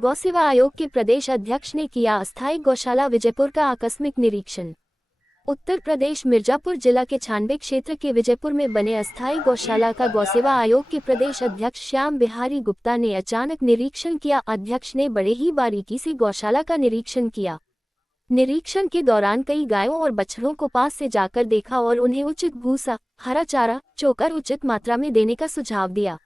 गौसेवा आयोग के प्रदेश अध्यक्ष ने किया अस्थायी गौशाला विजयपुर का आकस्मिक निरीक्षण। उत्तर प्रदेश मिर्जापुर जिला के छानबे क्षेत्र के विजयपुर में बने अस्थायी गौशाला का गौसेवा आयोग के प्रदेश अध्यक्ष श्याम बिहारी गुप्ता ने अचानक निरीक्षण किया। अध्यक्ष ने बड़े ही बारीकी से गौशाला का निरीक्षण किया। निरीक्षण के दौरान कई गायों और बछड़ों को पास से जाकर देखा और उन्हें उचित भूसा, हरा चारा, चोकर उचित मात्रा में देने का सुझाव दिया।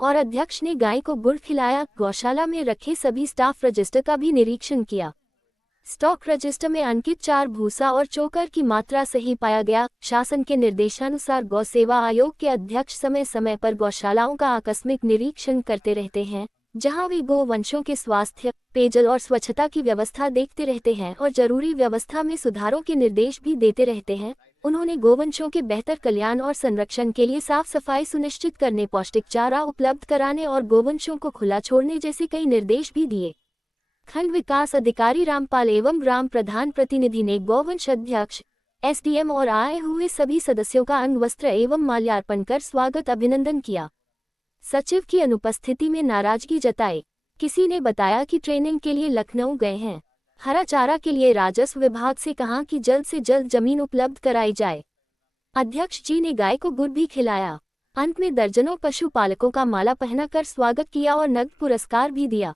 और अध्यक्ष ने गाय को गुड़ खिलाया। गौशाला में रखे सभी स्टाफ रजिस्टर का भी निरीक्षण किया। स्टॉक रजिस्टर में अंकित 4 भूसा और चोकर की मात्रा सही पाया गया। शासन के निर्देशानुसार गौ सेवा आयोग के अध्यक्ष समय समय पर गौशालाओं का आकस्मिक निरीक्षण करते रहते हैं, जहां वे गोवंशों के स्वास्थ्य, पेयजल और स्वच्छता की व्यवस्था देखते रहते हैं और जरूरी व्यवस्था में सुधारों के निर्देश भी देते रहते हैं। उन्होंने गोवंशों के बेहतर कल्याण और संरक्षण के लिए साफ सफाई सुनिश्चित करने, पौष्टिक चारा उपलब्ध कराने और गोवंशों को खुला छोड़ने जैसे कई निर्देश भी दिए। खंड विकास अधिकारी रामपाल एवं ग्राम प्रधान प्रतिनिधि ने गौवंश अध्यक्ष, एसडीएम और आए हुए सभी सदस्यों का अंग वस्त्र एवं माल्यार्पण कर स्वागत अभिनंदन किया। सचिव की अनुपस्थिति में नाराजगी जताई। किसी ने बताया कि ट्रेनिंग के लिए लखनऊ गए हैं। हरा चारा के लिए राजस्व विभाग से कहा कि जल्द से जल्द जमीन उपलब्ध कराई जाए। अध्यक्ष जी ने गाय को गुड़ भी खिलाया। अंत में दर्जनों पशुपालकों का माला पहनाकर स्वागत किया और नगद पुरस्कार भी दिया।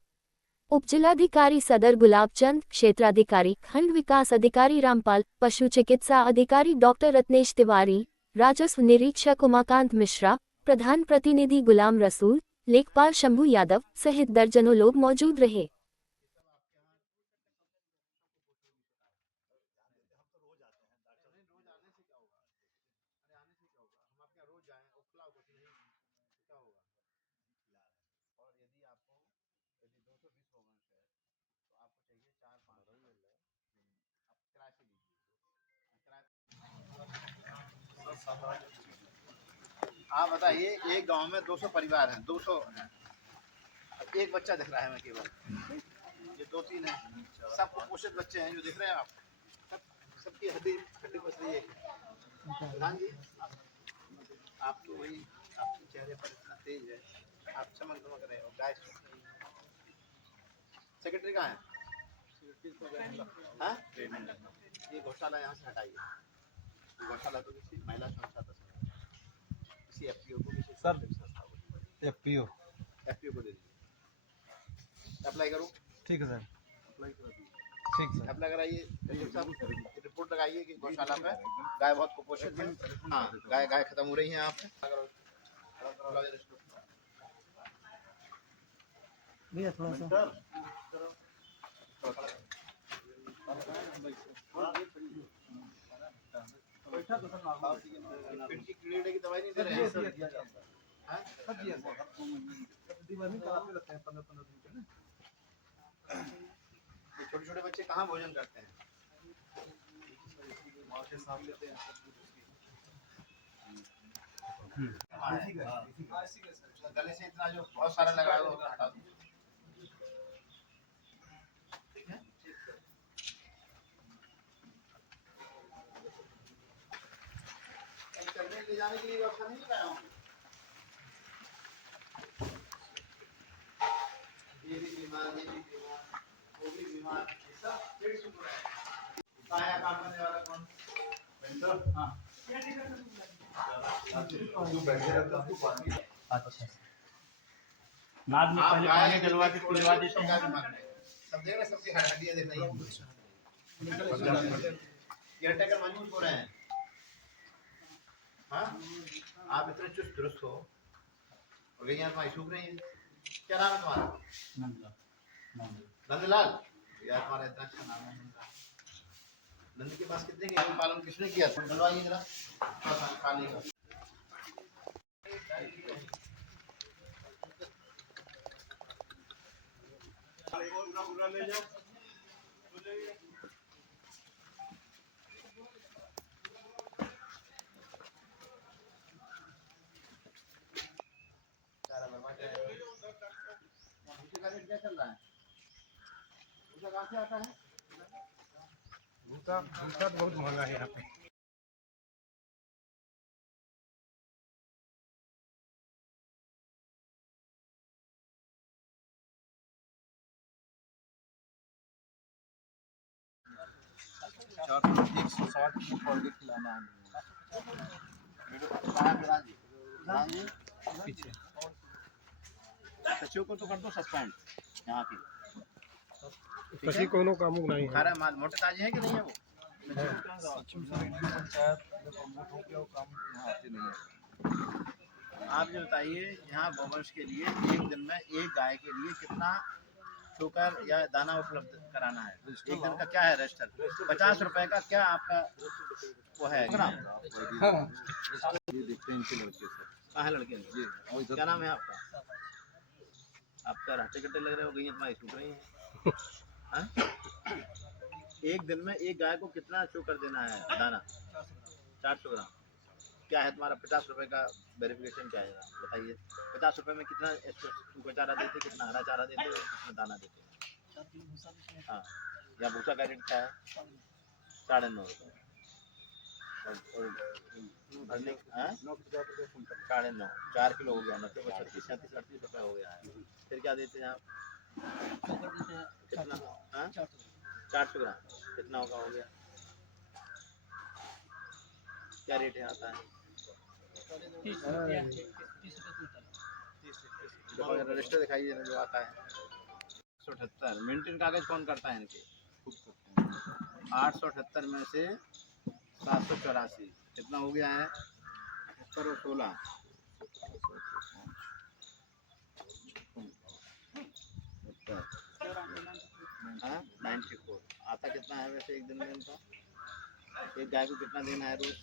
उपजिलाधिकारी सदर गुलाब चंद, क्षेत्राधिकारी खंड विकास अधिकारी रामपाल, पशु चिकित्सा अधिकारी डॉक्टर रत्नेश तिवारी, राजस्व निरीक्षक उमाकांत मिश्रा, प्रधान प्रतिनिधि गुलाम रसूल, लेखपाल शंभू यादव सहित दर्जनों लोग मौजूद रहे। आप बताइए, एक गांव में 200 परिवार हैं, 200 हैं। एक बच्चा दिख रहा है हमें केवल, ये 2-3 है, सब कुपोषित बच्चे हैं जो दिख रहे हैं आप। सबकी हड्डी हड्डी बस रही है। प्रधान जी, आप तो वही, आपके चेहरे पर इतना तेज है, आप चमक दमक रहे हो। गाय सेक्रेटरी कहाँ है? हाँ? ये गौशाला यहाँ से हटाइए। गौशाला तो किसी महिला संस्था का, किसी एफपीओ को, किसी सर, संस्था को, एफपीओ एफपीओ को दे दीजिए। अप्लाई करो। ठीक है सर, अप्लाई करो। ठीक सर। अप्लाई कराइए। रिपोर्ट लगाइए कि गौशाला में गाय बहुत कुपोषित है। हाँ, गाय खत्म हो रही है यहाँ पे। भैया थोड़ा सा कीड़े की दवाई नहीं दे रहे हैं सर? छोटे छोटे बच्चे कहाँ भोजन करते हैं? माँ के साथ लेते हैं। गले से इतना जो बहुत सारा लगा है वो हटा दो। ठीक है? करने ले जाने के लिए व्यवस्था नहीं लगाया हूँ। ये भी बीमार, ये भी बीमार, वो भी बीमार, ये सब पेट सुख रहा है। आया काम करने वाला कौन? हाँ। अच्छा, नाद में पहले पानी डलवा के पिलवा देते हैं। सब देख रहे, सबकी हड्डियां देख रही हैं। केयरटेकर मजबूत हो रहे हैं। हाँ, आप इतने चुस्त दुरुस्त हो और गैया तुम्हारी सूख रही है। क्या नाम है तुम्हारा? नंदलाल। यार तुम्हारा इतना अच्छा नाम है। नंद के पास कितने के पालन किसने किया? डलवाइए जरा पानी का। ले जाओ। क्या चल रहा है? भूसा कहाँ से आता है? भूसा बहुत महंगा है यहाँ पे। 160 किलो पॉल्ट्री खिलाना है पीछे सचिव को तो कर दो सस्पेंड यहाँ की। कसी कोनो कामू नहीं है। खारा माल मोटे ताजे हैं कि नहीं है वो? सचिव सर इंडी पंचायत में प्रमोट हो गया, वो काम यहाँ आते नहीं है। आप जो बताइए यहाँ गोवंश के लिए एक दिन में एक गाय के लिए कितना चोकर या दाना उपलब्ध कराना है? एक दिन का क्या है रजिस्टर? 50 रुपए का क्या आपका वो है ग्राम? ये देखते हैं इनके लड़के सर। कहाँ है लड़के? क्या नाम है आपका? आपका राटे कट्टे लग रहे हो, गई तुम्हारी सूख रही है। हाँ? एक दिन में एक गाय को कितना चोकर देना है दाना? 400 ग्राम। क्या है तुम्हारा 50 रुपए का वेरिफिकेशन क्या है बताइए? 50 रुपए में कितना सूखा चारा देते, कितना हरा चारा देते, कितना दाना देते? हाँ, या भूसा का रेट क्या है? 9.5 रुपये। और भरने 9.5, 4 किलो हो गया, 90, 36, 37, 38 रुपये हो गया है। फिर क्या देते हैं आप? कितना? हाँ, 400 ग्राम कितना होगा? हो गया। क्या रेट है आता है? रजिस्टर दिखाइए ना जो आता है। 178 मेंटेन कागज कौन करता है इनके? 878 में से 784 कितना हो गया है? 16 94 आता कितना है वैसे एक दिन में इनका? एक गाय को कितना देना है रोज?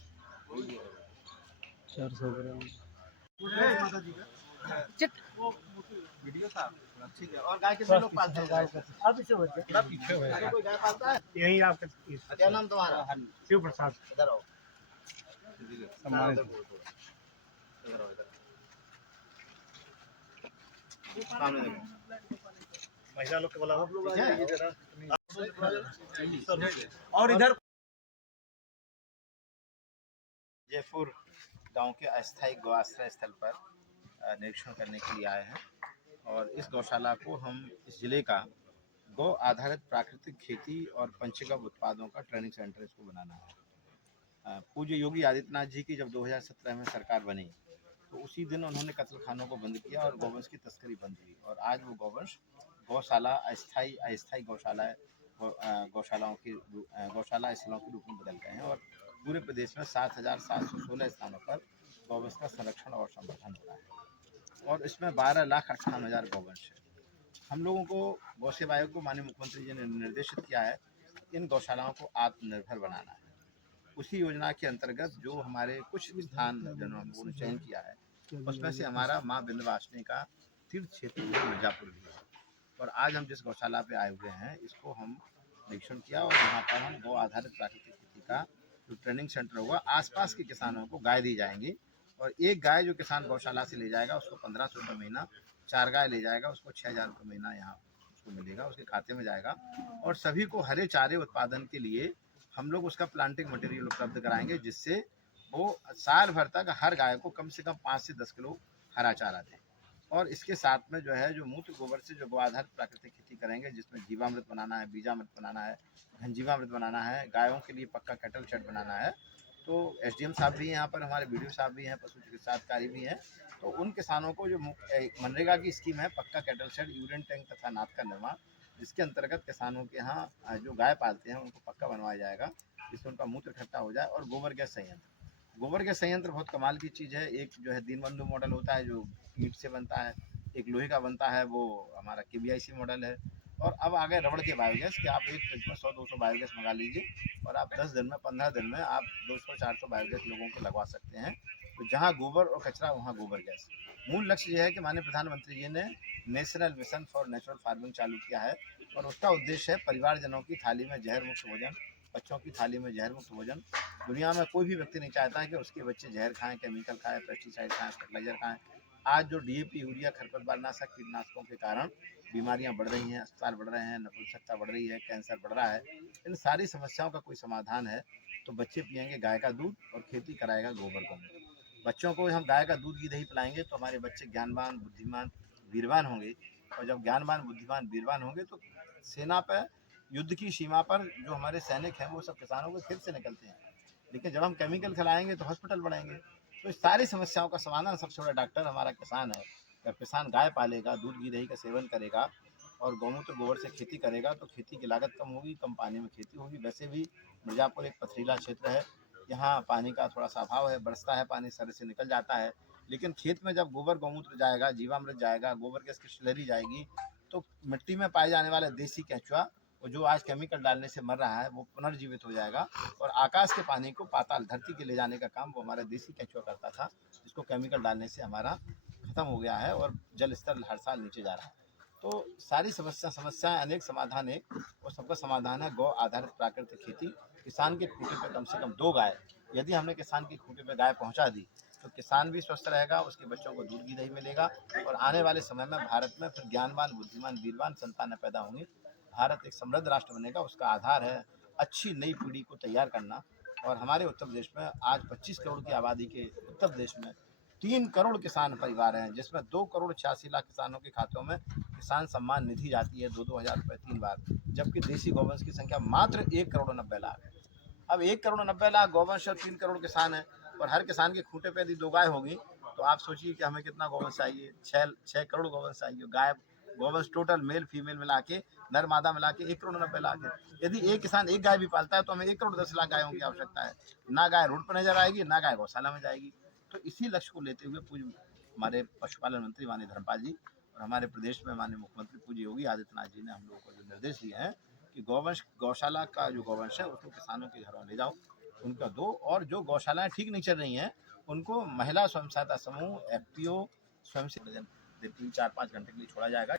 400 ग्राम। वीडियो साहब ठीक है। और गाय कितने लोग पालते हैं? पीछे है। कोई गाय पालता है? यही आपके क्या नाम तुम्हारा? शिव प्रसाद इधर आओ। सम्मानित। इधर आओ, इधर। सामने देखो। महिला लोग के बुलाओ। और इधर जयपुर गांव के अस्थायी गौ आश्रय स्थल पर निरीक्षण करने के लिए आए हैं और इस गौशाला को हम इस जिले का गौ आधारित प्राकृतिक खेती और पंचगव्य उत्पादों का ट्रेनिंग सेंटर इसको बनाना है। पूज्य योगी आदित्यनाथ जी की जब 2017 में सरकार बनी तो उसी दिन उन्होंने कत्ल खानों को बंद किया और गौवंश की तस्करी बंद हुई और आज वो गौवंश गौशाला अस्थायी गौशालाओं की गौशाला स्थलों के रूप में बदल गए हैं और पूरे प्रदेश में 7,716 स्थानों पर गौवंश का संरक्षण और संवर्धन हो रहा है और इसमें 12,58,000 गौवंश है। हम लोगों को गौ सेवा आयोग को माननीय मुख्यमंत्री जी ने निर्देशित किया है इन गौशालाओं को आत्मनिर्भर बनाना है। उसी योजना के अंतर्गत जो हमारे कुछ स्थान जिन्होंने हम लोगों ने चयन किया है उसमें से हमारा माँ विंध्यवासिनी का तीर्थ क्षेत्र मिर्जापुर भी है और आज हम जिस गौशाला पे आए हुए हैं इसको हम निरीक्षण किया और यहाँ पर हम गौ आधारित प्राकृतिक खेती का जो ट्रेनिंग सेंटर होगा आसपास के किसानों को गाय दी जाएंगी और एक गाय जो किसान गौशाला से ले जाएगा उसको 1500 रुपये महीना, 4 गाय ले जाएगा उसको 6,000 रुपये महीना यहाँ उसको मिलेगा, उसके खाते में जाएगा और सभी को हरे चारे उत्पादन के लिए हम लोग उसका प्लांटिंग मटेरियल उपलब्ध कराएंगे जिससे वो साल भर तक हर गाय को कम से कम 5 से 10 किलो हरा चारा दें और इसके साथ में जो है जो मूत्र गोबर से जो गौ आधारित प्राकृतिक खेती करेंगे जिसमें जीवामृत बनाना है, बीजामृत बनाना है, घनजीवामृत बनाना है, गायों के लिए पक्का कैटल शेड बनाना है। तो एसडीएम साहब भी हैं यहाँ पर, हमारे बीडीओ साहब भी हैं, पशु चिकित्सा अधिकारी भी हैं। तो उन किसानों को जो मनरेगा की स्कीम है पक्का कैटल शेड, यूरिन टैंक तथा नाद का निर्माण जिसके अंतर्गत किसानों के यहाँ जो गाय पालते हैं उनको पक्का बनवाया जाएगा जिससे उनका मूत्र इकट्ठा हो जाए और गोबर गैस संयंत्र बहुत कमाल की चीज़ है। एक जो है दीनबंधु मॉडल होता है जो ईंट से बनता है, एक लोहे का बनता है वो हमारा KBIC मॉडल है और अब आ गए रबड़ के बायोगैस कि आप एक ट्रिप में 100-200 बायोगैस मंगा लीजिए और आप 10 दिन में 15 दिन में आप 200-400 बायोगैस लोगों को लगवा सकते हैं। तो जहाँ गोबर और कचरा वहाँ गोबर गैस। मूल लक्ष्य यह है कि माननीय प्रधानमंत्री जी ने national mission for natural farming चालू किया है और उसका उद्देश्य है परिवारजनों की थाली में जहर मुक्त भोजन, बच्चों की थाली में जहर मुक्त भोजन। दुनिया में कोई भी व्यक्ति नहीं चाहता है कि उसके बच्चे जहर खाएं, केमिकल खाएं, पेस्टिसाइड खाएं, फर्टिलाइजर खाएं। आज जो DAP, यूरिया, खरपतवारनाशक, कीटनाशकों के कारण बीमारियां बढ़ रही हैं, अस्पताल बढ़ रहे हैं, नपुंसकता बढ़ रही है, कैंसर बढ़ रहा है, इन सारी समस्याओं का कोई समाधान है तो बच्चे पिएंगे गाय का दूध और खेती कराएगा गोबर गोमूत्र। बच्चों को हम गाय का दूध घी दही पिलाएंगे तो हमारे बच्चे ज्ञानवान, बुद्धिमान, वीरवान होंगे और जब ज्ञानवान, बुद्धिमान, वीरवान होंगे तो सेना पर युद्ध की सीमा पर जो हमारे सैनिक हैं वो सब किसानों के खेत से निकलते हैं, लेकिन जब हम केमिकल खिलाएंगे तो हॉस्पिटल बढ़ाएंगे। तो इस सारी समस्याओं का समाधान सबसे बड़ा डॉक्टर हमारा किसान है। जब किसान गाय पालेगा, दूध घी दही का सेवन करेगा और गौमूत्र गोबर से खेती करेगा तो खेती की लागत कम होगी, कम पानी में खेती होगी। वैसे भी मिर्ज़ापुर एक पथरीला क्षेत्र है, यहाँ पानी का थोड़ा सा अभाव है, बरसता है पानी सर से निकल जाता है, लेकिन खेत में जब गोबर गौमूत्र जाएगा, जीवामृत जाएगा, गोबर गैस की स्लरी जाएगी, तो मिट्टी में पाए जाने वाला देसी केंचुआ वो जो आज केमिकल डालने से मर रहा है वो पुनर्जीवित हो जाएगा और आकाश के पानी को पाताल धरती के ले जाने का काम वो हमारा देसी केंचुआ करता था, जिसको केमिकल डालने से हमारा खत्म हो गया है और जल स्तर हर साल नीचे जा रहा है। तो सारी समस्याएं अनेक, समाधान एक, और सबका समाधान है गौ आधारित प्राकृतिक खेती। किसान के खूंटे पे कम से कम 2 गाय, यदि हमने किसान की खूंटे पे गाय पहुंचा दी तो किसान भी स्वस्थ रहेगा, उसके बच्चों को दूध घी दही मिलेगा और आने वाले समय में भारत में फिर ज्ञानवान, बुद्धिमान, वीरवान संतानें पैदा होंगी। भारत एक समृद्ध राष्ट्र बनेगा। उसका आधार है अच्छी नई पीढ़ी को तैयार करना। और हमारे उत्तर प्रदेश में आज 25 करोड़ की आबादी के उत्तर प्रदेश में 3 करोड़ किसान परिवार हैं, जिसमें 2 करोड़ 86 लाख किसानों के खातों में किसान सम्मान निधि जाती है 2-2 हज़ार रुपये 3 बार, जबकि देसी गौवंश की संख्या मात्र 1 करोड़ 90 लाख है। अब 1 करोड़ 90 लाख गौवंश और 3 करोड़ किसान हैं और हर किसान के खूंटे पे यदि 2 गाय होगी तो आप सोचिए कि हमें कितना गौवंश चाहिए। 6 करोड़ गौवंश चाहिए। गाय गौवंश टोटल मेल फीमेल मिला के, नर मादा मिला के 1 करोड़ 90 लाख है। यदि एक किसान एक गाय भी पालता है तो हमें 1 करोड़ 10 लाख गायों की आवश्यकता है। ना गाय रोड पर नजर आएगी, ना गाय गौशाला में जाएगी। तो इसी लक्ष्य को लेते हुए पूज्य हमारे पशुपालन मंत्री माननीय धर्मपाल जी और हमारे प्रदेश में माननीय मुख्यमंत्री पूज्य योगी आदित्यनाथ जी ने हम लोगों को जो निर्देश दिए हैं कि गौवंश, गौशाला का जो गौवंश है उसको किसानों के घरों ले जाओ, उनका दो, और जो गौशालाएं ठीक नहीं चल रही हैं उनको महिला स्वयं सहायता समूह, एफपीओ, स्वयं से 3-4-5 घंटे के लिए छोड़ा जाएगा।